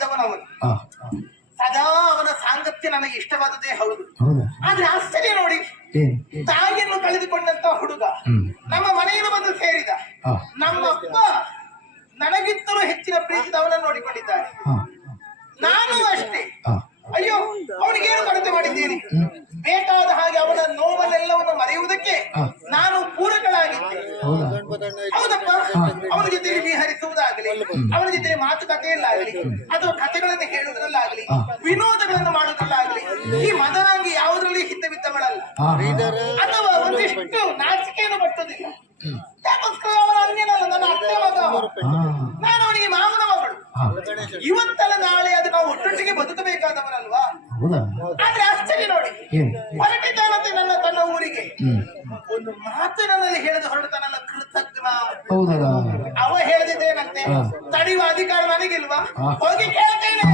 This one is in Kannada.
ಇದ್ದವನವನು. ಸದಾ ಅವನ ಸಾಂಗತ್ಯ ನನಗೆ ಇಷ್ಟವಾದದ್ದೇ ಹೌದು. ಆದ್ರೆ ಆಶ್ಚರ್ಯ ನೋಡಿ, ತಾಯಿಯನ್ನು ಕಳೆದುಕೊಂಡಂತ ಹುಡುಗ ನಮ್ಮ ಮನೆಯನ್ನು ಬಂದು ಸೇರಿದ. ನಮ್ಮಪ್ಪ ನನಗಿಂತಲೂ ಹೆಚ್ಚಿನ ಪ್ರೀತಿದ ಅವನನ್ನು ನೋಡಿಕೊಂಡಿದ್ದಾರೆ. ನಾನು ಅಷ್ಟೇ. ಅಯ್ಯೋ, ಅವನಿಗೇನು ಕೊರತೆ ಮಾಡಿದ್ದೇನೆ? ಬೇಕಾದ ಹಾಗೆ ಅವನ ನೋವನ್ನೆಲ್ಲವನ್ನು ಮರೆಯುವುದಕ್ಕೆ ನಾನು ಪೂರಕಳಾಗಿದ್ದೆ. ಹೌದಪ್ಪ, ಅವನ ಜೊತೆ ವಿಹರಿಸುವುದಾಗಲಿ, ಅವನ ಜೊತೆ ಮಾತುಕತೆಯಲ್ಲಾಗಲಿ, ಅಥವಾ ಕಥೆಗಳನ್ನು ಹೇಳುವುದರಲ್ಲಾಗಲಿ, ವಿನೋದಗಳನ್ನು ಮಾಡುವುದರಲ್ಲಾಗಲಿ, ಈ ಮದನಾಂಗಿ ಯಾವುದರಲ್ಲಿ ಹಿಂದೆ ಬಿದ್ದವಳಲ್ಲ, ಅಥವಾ ಒಂದಿಷ್ಟು ನಾಚಿಕೆಯನ್ನು ಪಟ್ಟುವುದಿಲ್ಲ. ಯಾಕೋಸ್ಕರ ಅವನ ಅನ್ಯನಲ್ಲ, ನನ್ನ ಅತ್ತೆ ಮಗ. ನಾನು ಅವನಿಗೆ ಮಾವನ ಮಗಳು. ಇವತ್ತಲ್ಲ ನಾಳೆ ಅದು ನಾವು ಒಟ್ಟೊಟ್ಟಿಗೆ ಬದುಕಬೇಕಾದವರಲ್ವಾ? ಆದ್ರೆ ಆಶ್ಚರ್ಯ ನೋಡಿ, ಹೊರಟಿದ್ದಾನಂತೆ ತನ್ನ ಊರಿಗೆ. ಒಂದು ಮಾತು ನನ್ನಲ್ಲಿ ಹೇಳಿದ ಹೊರಡ್ತಾನಲ್ಲ, ಕೃತಜ್ಞ. ಅವ ಹೇಳದಿದ್ದೇನಂತೆ, ತಡೆಯುವ ಅಧಿಕಾರ ನನಗಿಲ್ವಾ? ಹೋಗಿ ಕೇಳ್ತೇನೆ.